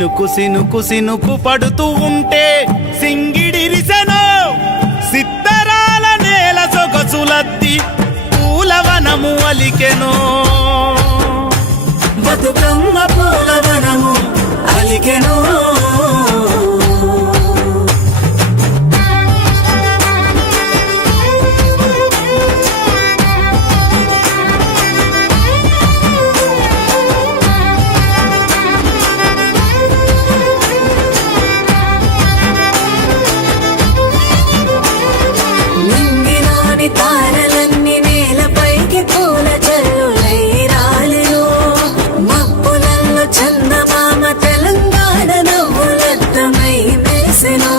సినుకు సినుకు సినుకు పడుతూ ఉంటే సింగిడిరిసెనో సిద్ధరాల నేల సొగసులద్ది పూలవనము అలికెనో బతుకమ్మ పూలవనము అలికెనో తారలన్నీ నేలపైకి పూల జల్లులై రాలెను మబ్బులలో చందమామ తెలంగాణ నవ్వులద్దమై మెరిసెను